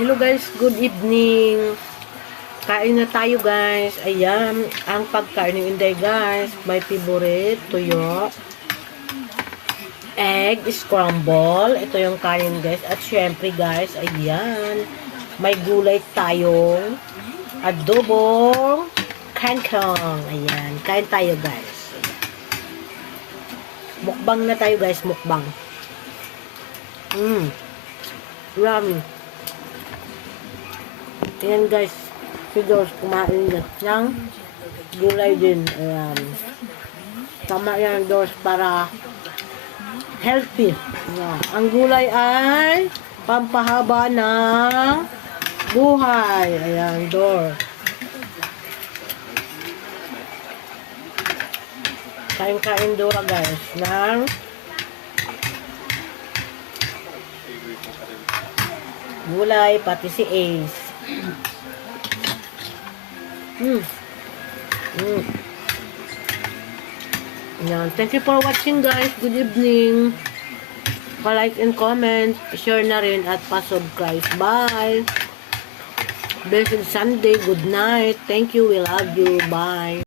Hello guys, good evening. Kain na tayo guys. Ayan, ang pagkain ng Inday guys. My favorite, tuyo. Egg scramble. Ito yung kanin guys. At syempre guys, ayan. May gulay tayong adobong kangkong. Ayan, kain tayo guys. Mukbang na tayo guys, mukbang. Yummy. Ayan guys, si Dors kumain na ng gulay din. Ayan. Tama yan Dors para healthy. Ayan. Ang gulay ay pampahaba ng buhay. Ayan Dors. Kain-kain Dora guys ng gulay pati si Ace. Yan. Thank you for watching guys. Good evening. Pa-like and comment. Share na rin at pa-subscribe. Bye. Blessed Sunday. Good night. Thank you. We love you. Bye.